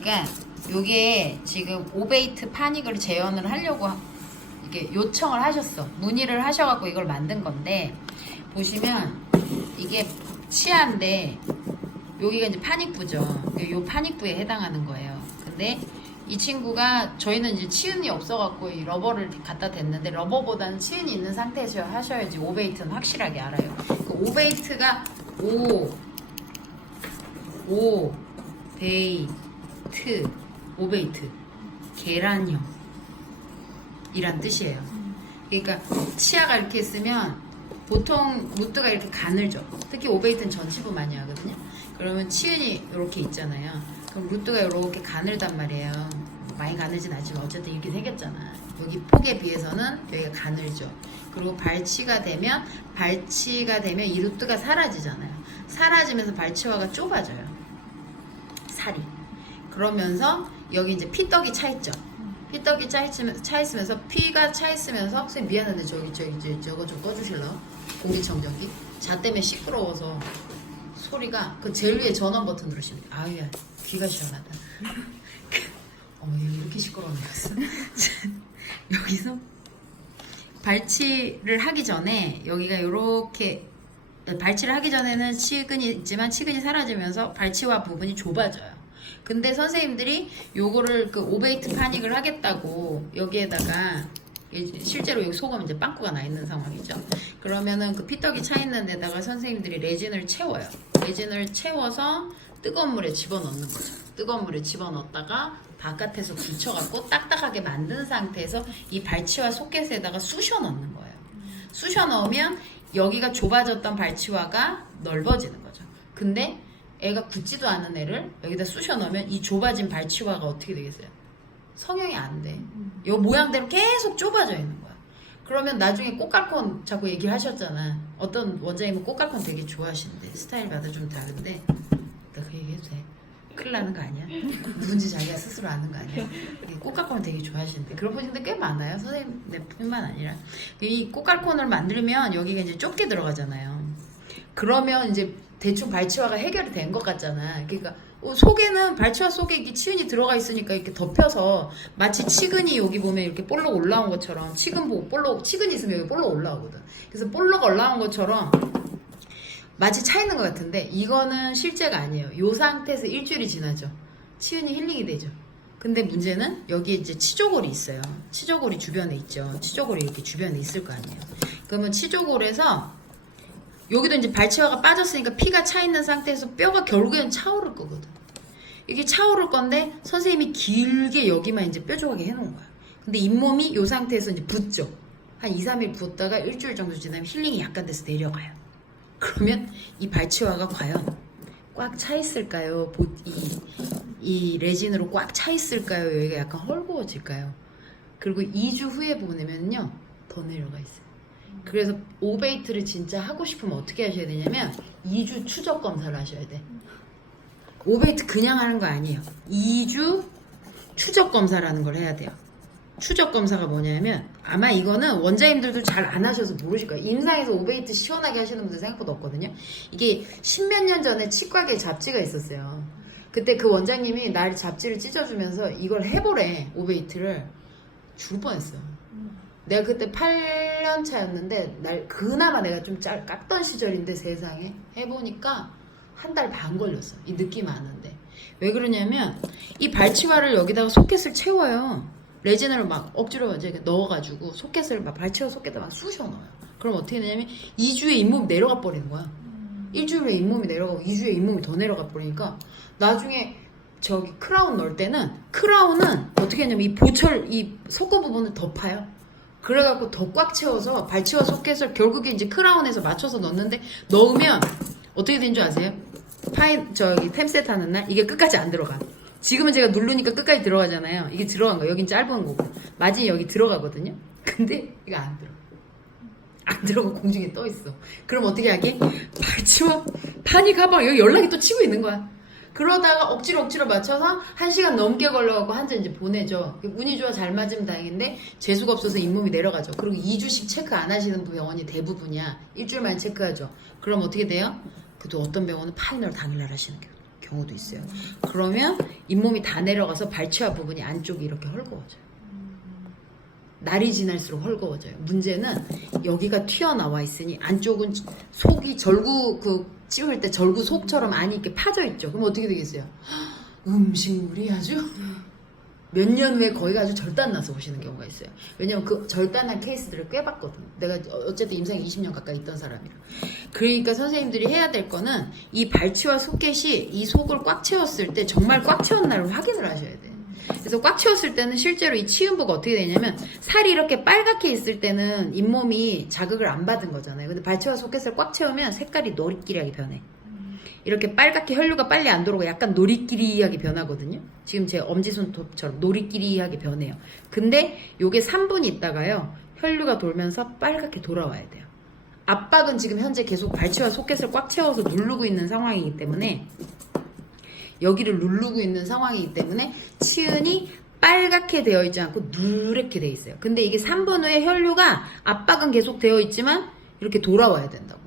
그러니까 요게 지금 오베이트 파닉을 재현을 하려고 이게 요청을 하셨어. 문의를 하셔갖고 이걸 만든 건데, 보시면 이게 치아인데 여기가 이제 파닉부죠. 요 파닉부에 해당하는 거예요. 근데 이 친구가 저희는 이제 치은이 없어갖고 이 러버를 갖다 댔는데, 러버보다는 치은이 있는 상태에서 하셔야지 오베이트는 확실하게 알아요. 그 오베이트가 오베이트 계란형 이란 뜻이에요. 그러니까 치아가 이렇게 있으면 보통 루트가 이렇게 가늘죠. 특히 오베이트는 전치부 많이 하거든요. 그러면 치은이 이렇게 있잖아요. 그럼 루트가 이렇게 가늘단 말이에요. 많이 가늘진 않지만 어쨌든 이렇게 생겼잖아. 여기 폭에 비해서는 여기가 가늘죠. 그리고 발치가 되면 이 루트가 사라지잖아요. 사라지면서 발치와가 좁아져요. 살이. 그러면서 여기 이제 피떡이 차 있죠. 피떡이 차 있으면서 피가 차 있으면서, 선생님 미안한데 저거 좀 꺼주실래요? 공기청정기. 자 때문에 시끄러워서 소리가, 그 제일 위에 전원 버튼 누르시면 돼요. 아우야 귀가 시원하다. 어머 얘 이렇게 시끄러운 거였어. 여기서 발치를 하기 전에 여기가 이렇게, 발치를 하기 전에는 치근이 있지만 치근이 사라지면서 발치와 부분이 좁아져요. 근데 선생님들이 요거를 그 오베이트 파닉을 하겠다고 여기에다가, 실제로 여기 속은 이제 빵꾸가 나 있는 상황이죠. 그러면은 그 피떡이 차 있는 데다가 선생님들이 레진을 채워요. 레진을 채워서 뜨거운 물에 집어넣는 거죠. 뜨거운 물에 집어넣었다가 바깥에서 붙여갖고 딱딱하게 만든 상태에서 이 발치와 소켓에다가 쑤셔 넣는 거예요. 쑤셔 넣으면 여기가 좁아졌던 발치와가 넓어지는 거죠. 근데 애가 굳지도 않은 애를 여기다 쑤셔 넣으면 이 좁아진 발치와가 어떻게 되겠어요? 성형이 안 돼. 이 모양대로 계속 좁아져 있는 거야. 그러면 나중에 꽃갈콘 자꾸 얘기를 하셨잖아. 어떤 원장님은 꽃갈콘 되게 좋아하시는데, 스타일마다 좀 다른데, 나 그 얘기해도 돼? 큰일 나는 거 아니야? 누군지 자기가 스스로 아는 거 아니야? 꽃갈콘을 되게 좋아하시는데, 그런 분들 꽤 많아요. 선생님뿐만 아니라. 이 꽃갈콘을 만들면 여기가 이제 좁게 들어가잖아요. 그러면 이제 대충 발치와가 해결이 된 것 같잖아. 그러니까 속에는, 발치와 속에 이렇게 치근이 들어가 있으니까 이렇게 덮여서 마치 치근이 여기 보면 이렇게 볼록 올라온 것처럼, 치근이 있으면 여기 볼록 올라오거든. 그래서 볼록 올라온 것처럼 마치 차 있는 것 같은데, 이거는 실제가 아니에요. 이 상태에서 일주일이 지나죠. 치근이 힐링이 되죠. 근데 문제는 여기 이제 치조골이 있어요. 치조골이 주변에 있죠. 치조골이 이렇게 주변에 있을 거 아니에요. 그러면 치조골에서 여기도 이제 발치와가 빠졌으니까 피가 차 있는 상태에서 뼈가 결국에는 차오를 거거든. 이게 차오를 건데 선생님이 길게 여기만 이제 뾰족하게 해놓은 거야. 근데 잇몸이 이 상태에서 이제 붓죠. 한 2, 3일 붓다가 일주일 정도 지나면 힐링이 약간 돼서 내려가요. 그러면 이 발치와가 과연 꽉 차 있을까요? 이 레진으로 꽉 차 있을까요? 여기가 약간 헐거워질까요? 그리고 2주 후에 보내면요 더 내려가 있어요. 그래서 오베이트를 진짜 하고 싶으면 어떻게 하셔야 되냐면 2주 추적 검사를 하셔야 돼. 오베이트 그냥 하는 거 아니에요. 2주 추적 검사라는 걸 해야 돼요. 추적 검사가 뭐냐면, 아마 이거는 원장님들도 잘 안 하셔서 모르실 거예요. 임상에서 오베이트 시원하게 하시는 분들 생각보다 없거든요. 이게 십몇 년 전에 치과계 잡지가 있었어요. 그때 그 원장님이 날 잡지를 찢어주면서 이걸 해보래, 오베이트를. 죽을 뻔했어요. 내가 그때 8년 차였는데, 그나마 내가 좀 깎던 시절인데 세상에 해보니까 한 달 반 걸렸어. 이 느낌 아는데. 왜 그러냐면 이 발치와를 여기다가 소켓을 채워요. 레진을 막 억지로 이제 넣어가지고 소켓을 막 발치와 소켓에 막 쑤셔 넣어요. 그럼 어떻게 되냐면 2주에 잇몸이 내려가 버리는 거야. 일주일에 잇몸이 내려가고 2주에 잇몸이 더 내려가 버리니까 나중에 저기 크라운 넣을 때는, 크라운은 어떻게 하냐면 이 보철, 이 속구 부분을 덮어요. 그래갖고 더 꽉 채워서 발치와 소켓을 결국에 이제 크라운에서 맞춰서 넣는데, 넣으면 어떻게 된 줄 아세요? 템셋 하는 날 이게 끝까지 안 들어가. 지금은 제가 누르니까 끝까지 들어가잖아요. 이게 들어간 거예요. 여긴 짧은 거고 마진이 여기 들어가거든요. 근데 이거 안 들어. 안 들어가고 공중에 떠 있어. 그럼 어떻게 하게? 발치와 파닉 하방 여기 연락이 또 치고 있는 거야. 그러다가 억지로 맞춰서 1시간 넘게 걸려갖고 한 잔 이제 보내죠. 운이 좋아 잘 맞으면 다행인데 재수가 없어서 잇몸이 내려가죠. 그리고 2주씩 체크 안 하시는 병원이 대부분이야. 일주일만 체크하죠. 그럼 어떻게 돼요? 그래도 어떤 병원은 파이널 당일날 하시는 경우 경우도 있어요. 그러면 잇몸이 다 내려가서 발치와 부분이 안쪽이 이렇게 헐거워져요. 날이 지날수록 헐거워져요. 문제는 여기가 튀어나와 있으니 안쪽은 속이 절구 찌울 때 절구 속처럼 안이 이렇게 파져 있죠. 그럼 어떻게 되겠어요? 음식물이 아주 몇 년 후에 거기가 아주 절단 나서 오시는 경우가 있어요. 왜냐면 그 절단한 케이스들을 꽤 봤거든. 내가 어쨌든 임상에 20년 가까이 있던 사람이라. 그러니까 선생님들이 해야 될 거는 이 발치와 소켓이 이 속을 꽉 채웠을 때 정말 꽉 채웠나를 확인을 하셔야 돼. 그래서 꽉 채웠을 때는 실제로 이 치음부가 어떻게 되냐면 살이 이렇게 빨갛게 있을 때는 잇몸이 자극을 안 받은 거잖아요. 근데 발치와 소켓을 꽉 채우면 색깔이 노릿끼리하게 변해. 이렇게 빨갛게 혈류가 빨리 안 들어오고 약간 노릿끼리하게 변하거든요. 지금 제 엄지손톱처럼 노릿끼리하게 변해요. 근데 요게 3분 있다가요. 혈류가 돌면서 빨갛게 돌아와야 돼요. 압박은 지금 현재 계속 발치와 소켓을 꽉 채워서 누르고 있는 상황이기 때문에 여기를 누르고 있는 상황이기 때문에 치은이 빨갛게 되어 있지 않고 누렇게 되어 있어요. 근데 이게 3분 후에 혈류가 압박은 계속 되어 있지만 이렇게 돌아와야 된다고.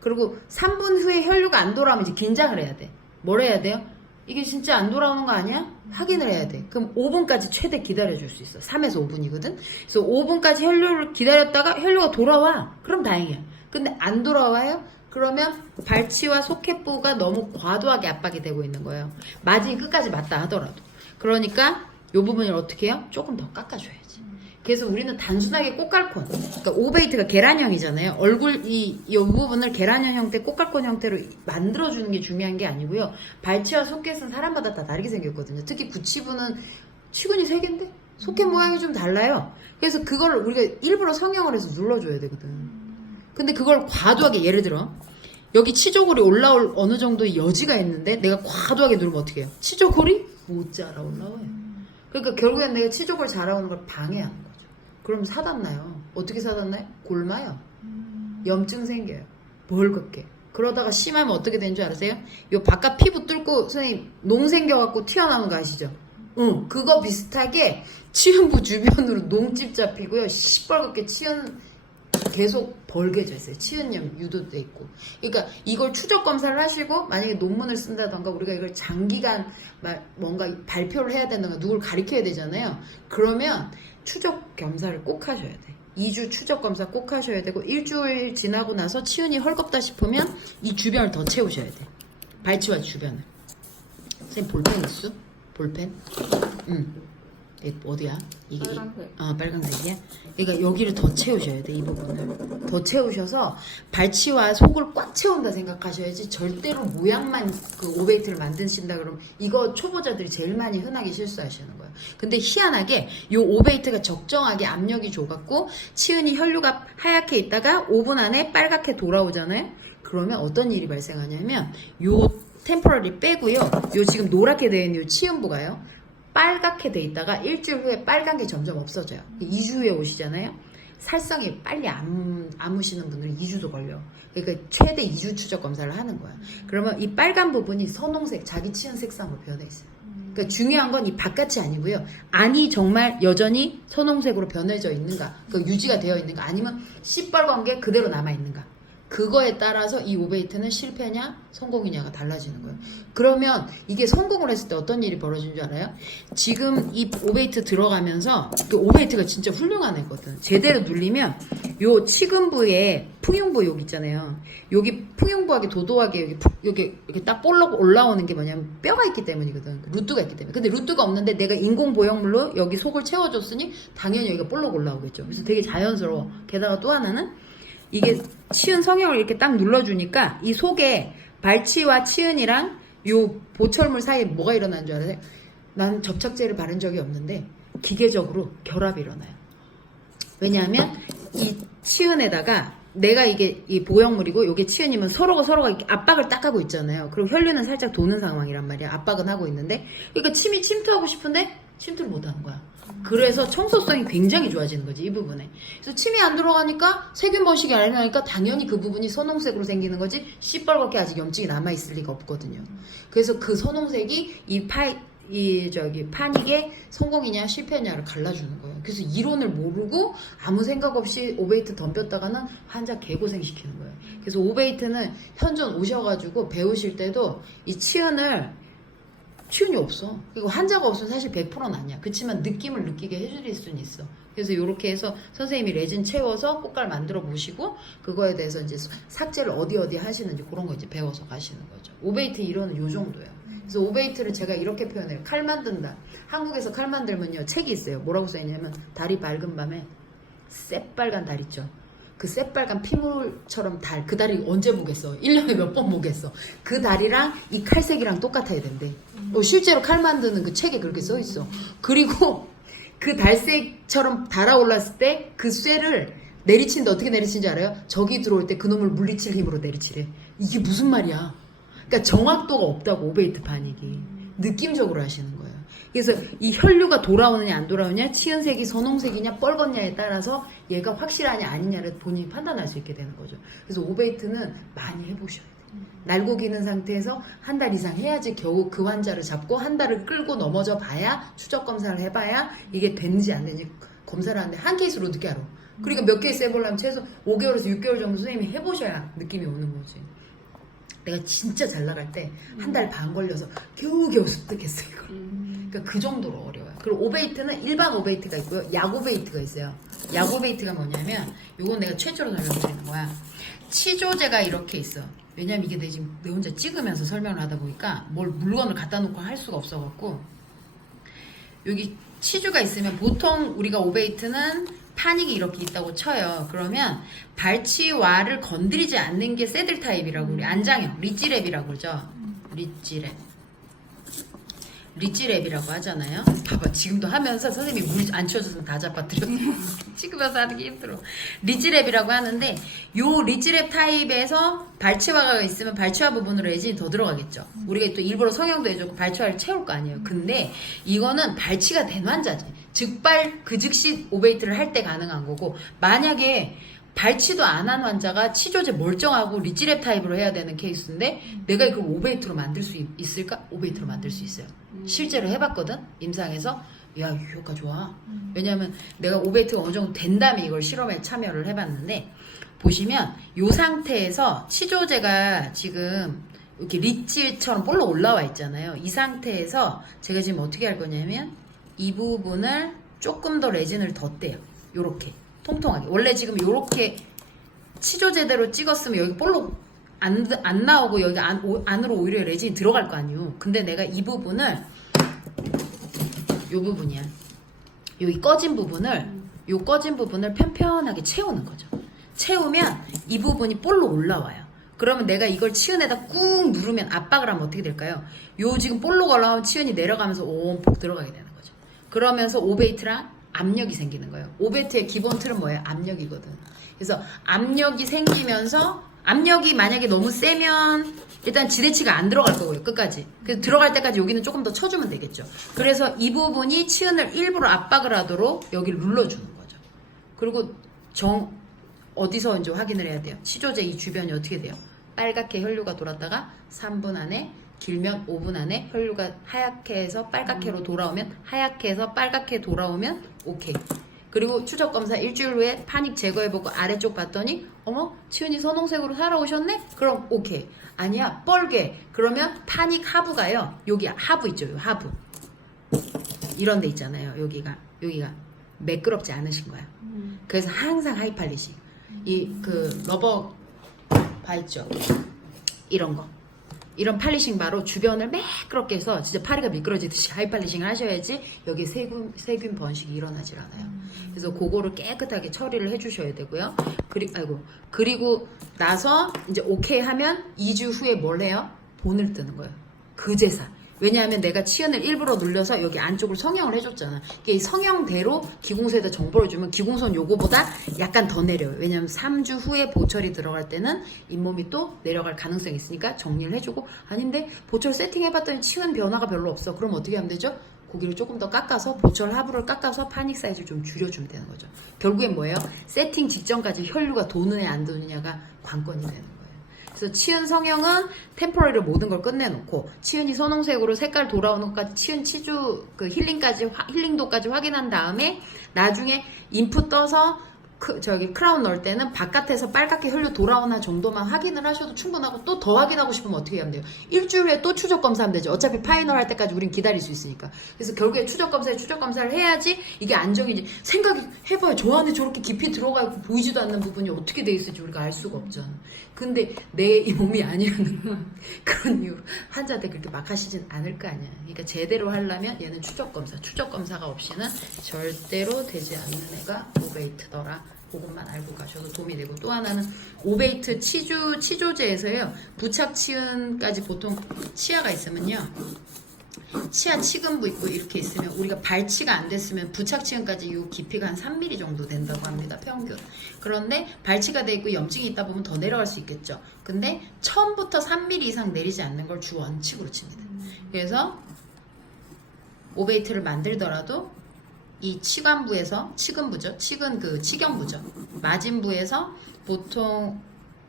그리고 3분 후에 혈류가 안 돌아오면 이제 긴장을 해야 돼. 뭘 해야 돼요? 이게 진짜 안 돌아오는 거 아니야? 확인을 해야 돼. 그럼 5분까지 최대 기다려줄 수 있어. 3에서 5분이거든. 그래서 5분까지 혈류를 기다렸다가 혈류가 돌아와. 그럼 다행이야. 근데 안 돌아와요? 그러면 발치와 소켓부가 너무 과도하게 압박이 되고 있는 거예요. 마진이 끝까지 맞다 하더라도. 그러니까 이 부분을 어떻게 해요? 조금 더 깎아줘야지. 그래서 우리는 단순하게 꽃갈콘, 그러니까 오베이트가 계란형이잖아요. 얼굴 이 부분을 계란형 형태, 꽃갈콘 형태로 만들어주는 게 중요한 게 아니고요. 발치와 소켓은 사람마다 다 다르게 생겼거든요. 특히 구치부는 치근이 3개인데 소켓 모양이 좀 달라요. 그래서 그걸 우리가 일부러 성형을 해서 눌러줘야 되거든. 근데 그걸 과도하게, 예를 들어 여기 치조골이 올라올 어느 정도의 여지가 있는데 내가 과도하게 누르면 어떻게 해요? 치조골이 못 자라 올라와요. 그러니까 결국엔 내가 치조골 자라오는 걸 방해하는 거죠. 그럼 사단나요. 어떻게 사단나요? 골마요. 염증 생겨요. 벌겋게. 그러다가 심하면 어떻게 되는 줄 아세요? 요 바깥 피부 뚫고 선생님 농 생겨갖고 튀어나오는 거 아시죠? 응, 그거 비슷하게 치은부 주변으로 농집 잡히고요. 시뻘겋게 치은 계속 벌게져 있어요. 치은염 유도돼 있고. 그러니까 이걸 추적 검사를 하시고 만약에 논문을 쓴다던가 우리가 이걸 장기간 뭔가 발표를 해야 된다던가 누굴 가르쳐야 되잖아요. 그러면 추적 검사를 꼭 하셔야 돼. 2주 추적 검사 꼭 하셔야 되고 일주일 지나고 나서 치은이 헐겁다 싶으면 이 주변을 더 채우셔야 돼. 발치와 주변을. 선생님 볼펜 있어? 볼펜? 응. 어디야? 이게 빨간색. 빨간색이야? 그러니까 여기를 더 채우셔야 돼. 이 부분을 더 채우셔서 발치와 속을 꽉 채운다 생각하셔야지. 절대로 모양만 그 오베이트를 만드신다 그러면 이거 초보자들이 제일 많이 흔하게 실수하시는 거예요. 근데 희한하게 이 오베이트가 적정하게 압력이 줘갖고 치은이 혈류가 하얗게 있다가 5분 안에 빨갛게 돌아오잖아요. 그러면 어떤 일이 발생하냐면 요 템포러리 빼고요. 요 지금 노랗게 되어 있는 요 치은부가요. 빨갛게 돼 있다가 일주일 후에 빨간 게 점점 없어져요. 2주 후에 오시잖아요. 살성이 빨리 아무시는 분들은 2주도 걸려. 그러니까 최대 2주 추적 검사를 하는 거야. 그러면 이 빨간 부분이 선홍색, 자기 치은 색상으로 변해 있어요. 그러니까 중요한 건 이 바깥이 아니고요. 안이 정말 여전히 선홍색으로 변해져 있는가, 그 유지가 되어 있는가, 아니면 시뻘건 게 그대로 남아 있는가. 그거에 따라서 이 오베이트는 실패냐 성공이냐가 달라지는 거예요. 그러면 이게 성공을 했을 때 어떤 일이 벌어진 줄 알아요? 지금 이 오베이트 들어가면서 그 오베이트가 진짜 훌륭한 애거든. 제대로 눌리면 요 치근부에 풍용부 여기 있잖아요. 여기 풍용부하게 도도하게 여기 이렇게 딱 볼록 올라오는 게 뭐냐면 뼈가 있기 때문이거든. 루트가 있기 때문에. 근데 루트가 없는데 내가 인공 보형물로 여기 속을 채워줬으니 당연히 여기가 볼록 올라오겠죠. 그래서 되게 자연스러워. 게다가 또 하나는 이게 치은 성형을 이렇게 딱 눌러주니까 이 속에 발치와 치은이랑 요 보철물 사이에 뭐가 일어나는 줄 알아요? 난 접착제를 바른 적이 없는데 기계적으로 결합이 일어나요. 왜냐하면 이 치은에다가 내가 이게 이 보형물이고 요게 치은이면 서로가 이렇게 압박을 딱 하고 있잖아요. 그럼 혈류는 살짝 도는 상황이란 말이야. 압박은 하고 있는데 그러니까 침이 침투하고 싶은데 침투를 못 하는 거야. 그래서 청소성이 굉장히 좋아지는 거지, 이 부분에. 그래서 침이 안 들어가니까 세균 번식이 안 일어나니까 당연히 그 부분이 선홍색으로 생기는 거지 시뻘겋게 아직 염증이 남아있을 리가 없거든요. 그래서 그 선홍색이 이 파닉의 성공이냐 실패냐를 갈라주는 거예요. 그래서 이론을 모르고 아무 생각 없이 오베이트 덤볐다가는 환자 개고생 시키는 거예요. 그래서 오베이트는 현존 오셔가지고 배우실 때도 이 치은을 치은이 없어. 그리고 환자가 없으면 사실 100%는 아니야. 그렇지만 느낌을 느끼게 해줄 수는 있어. 그래서 이렇게 해서 선생님이 레진 채워서 꽃갈 만들어 보시고 그거에 대해서 이제 삭제를 어디 하시는지 그런 거 이제 배워서 가시는 거죠. 오베이트 이론은 요 정도예요. 그래서 오베이트를 제가 이렇게 표현해요. 칼 만든다. 한국에서 칼 만들면요 책이 있어요. 뭐라고 써있냐면 달이 밝은 밤에 새빨간 달 있죠. 그 새빨간 피물처럼 달, 그 달이 언제 보겠어? 1년에 몇 번 보겠어? 그 달이랑 이 칼색이랑 똑같아야 된대. 실제로 칼 만드는 그 책에 그렇게 써있어. 그리고 그 달색처럼 달아올랐을 때 그 쇠를 내리치는데 어떻게 내리치는지 알아요? 적이 들어올 때 그놈을 물리칠 힘으로 내리치래. 이게 무슨 말이야? 그러니까 정확도가 없다고 오베이트 파닉이. 느낌적으로 하시는 거예요. 그래서 이 혈류가 돌아오느냐 안 돌아오느냐, 치은색이 선홍색이냐 뻘겋냐에 따라서 얘가 확실하냐 아니냐를 본인이 판단할 수 있게 되는 거죠. 그래서 오베이트는 많이 해보셔야 돼요. 날고 기는 상태에서 한 달 이상 해야지 겨우 그 환자를 잡고 한 달을 끌고 넘어져 봐야 추적 검사를 해봐야 이게 됐는지 안 됐는지 검사를 하는데 한 케이스로 어떻게 알아? 그러니까 몇 케이스 해보려면 최소 5개월에서 6개월 정도 선생님이 해보셔야 느낌이 오는 거지. 내가 진짜 잘 나갈 때 한 달 반 걸려서 겨우겨우 습득했어요 이걸. 그러니까 그 정도로 어려워요. 그리고 오베이트는 일반 오베이트가 있고요, 약 오베이트가 있어요. 약 오베이트가 뭐냐면 요건 내가 최초로 설명드리는 거야. 치조제가 이렇게 있어. 왜냐면 이게 내 혼자 찍으면서 설명을 하다 보니까 뭘 물건을 갖다 놓고 할 수가 없어갖고, 여기 치주가 있으면 보통 우리가 오베이트는 파닉이 이렇게 있다고 쳐요. 그러면 발치와를 건드리지 않는 게 새들 타입이라고, 우리 안장형 리찌랩이라고 그러죠. 리찌랩이라고 하잖아요. 봐봐, 지금도 하면서 선생님이 물 안 치워줘서 다 잡아뜨렸어. 찍으면서 하는 게 힘들어. 리찌랩이라고 하는데, 요 리찌랩 타입에서 발치화가 있으면 발치화 부분으로 레진이 더 들어가겠죠. 우리가 또 일부러 성형도 해주고 발치화를 채울 거 아니에요. 근데 이거는 발치가 된 환자지. 즉발 그 즉시 오베이트를 할 때 가능한 거고, 만약에 발치도 안 한 환자가 치조제 멀쩡하고 리찌랩 타입으로 해야 되는 케이스인데 내가 이걸 오베이트로 만들 수 있을까? 오베이트로 만들 수 있어요. 실제로 해봤거든. 임상에서. 야, 이 효과 좋아. 왜냐면 내가 오베이트가 어느 정도 된 다음에 이걸 실험에 참여를 해봤는데, 보시면 이 상태에서 치조제가 지금 이렇게 리치처럼 볼록 올라와 있잖아요. 이 상태에서 제가 지금 어떻게 할 거냐면 이 부분을 조금 더 레진을 덧대요. 요렇게 통통하게. 원래 지금 요렇게 치조제대로 찍었으면 여기 볼록 안 나오고 여기 안으로 오히려 레진이 들어갈 거 아니에요. 근데 내가 이 부분을, 요 부분이야, 여기 꺼진 부분을, 요 꺼진 부분을 편편하게 채우는 거죠. 채우면 이 부분이 볼록 올라와요. 그러면 내가 이걸 치은에다 꾹 누르면 압박을 하면 어떻게 될까요? 요 지금 볼록 올라오면 치은이 내려가면서 온폭 들어가게 되는 거죠. 그러면서 오베이트랑 압력이 생기는 거예요. 오베이트의 기본 틀은 뭐예요? 압력이거든. 그래서 압력이 생기면서, 압력이 만약에 너무 세면 일단 지대치가 안 들어갈 거고요, 끝까지. 그래서 들어갈 때까지 여기는 조금 더 쳐주면 되겠죠. 그래서 이 부분이 치은을 일부러 압박을 하도록 여기를 눌러주는 거죠. 그리고 어디서 이제 확인을 해야 돼요? 치조제 이 주변이 어떻게 돼요? 빨갛게 혈류가 돌았다가 3분 안에, 길면 5분 안에 혈류가 하얗게 해서 빨갛게로 돌아오면, 하얗게 해서 빨갛게 돌아오면 오케이. 그리고 추적 검사 일주일 후에 파닉 제거해보고 아래쪽 봤더니 어머, 치은이 선홍색으로 살아오셨네? 그럼 오케이. 아니야, 뻘게. 그러면 파닉 하부가요, 여기 하부 있죠, 요 하부 이런 데 있잖아요. 여기가 매끄럽지 않으신 거야. 그래서 항상 하이팔리싱, 그 러버 바 있죠, 이런 팔리싱 바로 주변을 매끄럽게 해서 진짜 파리가 미끄러지듯이 하이팔리싱을 하셔야지 여기 세균 번식이 일어나질 않아요. 그래서 그거를 깨끗하게 처리를 해주셔야 되고요. 그리고 나서 이제 오케이 하면 2주 후에 뭘 해요? 본을 뜨는 거예요. 그제사. 왜냐하면 내가 치은을 일부러 눌려서 여기 안쪽을 성형을 해줬잖아. 이게 성형대로 기공소에다 정보를 주면 기공소는 요거보다 약간 더 내려요. 왜냐하면 3주 후에 보철이 들어갈 때는 잇몸이 또 내려갈 가능성이 있으니까 정리를 해주고, 아닌데 보철 세팅해봤더니 치은 변화가 별로 없어. 그럼 어떻게 하면 되죠? 고기를 조금 더 깎아서, 보철 하부를 깎아서 파닉 사이즈를 좀 줄여주면 되는 거죠. 결국엔 뭐예요? 세팅 직전까지 혈류가 도느냐 안 도느냐가 관건이 되는 거예요. 그래서 치은 성형은 템포러리로 모든 걸 끝내놓고, 치은이 선홍색으로 색깔 돌아오는 것까지, 치은 치주 그 힐링도까지 확인한 다음에 나중에 인풋 떠서 저기 크라운 넣을 때는 바깥에서 빨갛게 흘러 돌아오나 정도만 확인을 하셔도 충분하고, 또 더 확인하고 싶으면 어떻게 하면 돼요? 일주일 후에 또 추적 검사하면 되죠. 어차피 파이널 할 때까지 우린 기다릴 수 있으니까. 그래서 결국에 추적 검사를 해야지 이게 안정이지. 생각이 해봐요. 저 안에 저렇게 깊이 들어가 있고 보이지도 않는 부분이 어떻게 돼 있을지 우리가 알 수가 없잖아. 근데 내 이 몸이 아니라는 그런 이유로 환자한테 그렇게 막 하시진 않을 거 아니야. 그러니까 제대로 하려면 얘는 추적 검사가 없이는 절대로 되지 않는 애가 오베이트더라. 그것만 알고 가셔도 도움이 되고, 또 하나는 오베이트 치조제에서요, 부착 치은까지 보통 치아가 있으면요, 치아 치근부 있고 이렇게 있으면, 우리가 발치가 안 됐으면 부착 치은까지 이 깊이가 한 3mm 정도 된다고 합니다, 평균. 그런데 발치가 돼 있고 염증이 있다 보면 더 내려갈 수 있겠죠. 근데 처음부터 3mm 이상 내리지 않는 걸 주 원칙으로 칩니다. 그래서 오베이트를 만들더라도 이 치근부죠. 치경부죠. 마진부에서 보통,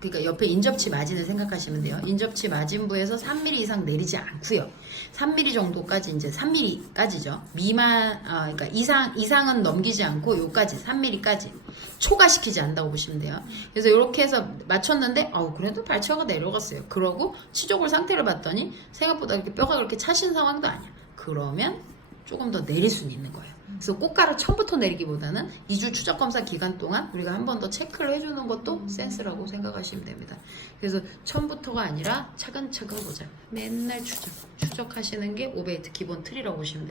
그러니까 옆에 인접치 마진을 생각하시면 돼요. 인접치 마진부에서 3mm 이상 내리지 않고요. 3mm 정도까지, 이제 3mm까지죠. 그러니까 이상은 넘기지 않고 요까지 3mm까지 초과시키지 않는다고 보시면 돼요. 그래서 이렇게 해서 맞췄는데, 그래도 발치가 내려갔어요. 그러고 치조골 상태를 봤더니 생각보다 이렇게 뼈가 그렇게 차신 상황도 아니야. 그러면 조금 더 내릴 수는 있는 거예요. 그래서 꽃가루 처음부터 내리기보다는 2주 추적 검사 기간 동안 우리가 한 번 더 체크를 해주는 것도 센스라고 생각하시면 됩니다. 그래서 처음부터가 아니라 차근차근 보자. 맨날 추적하시는 게 오베이트 기본 틀이라고 보시면 돼요.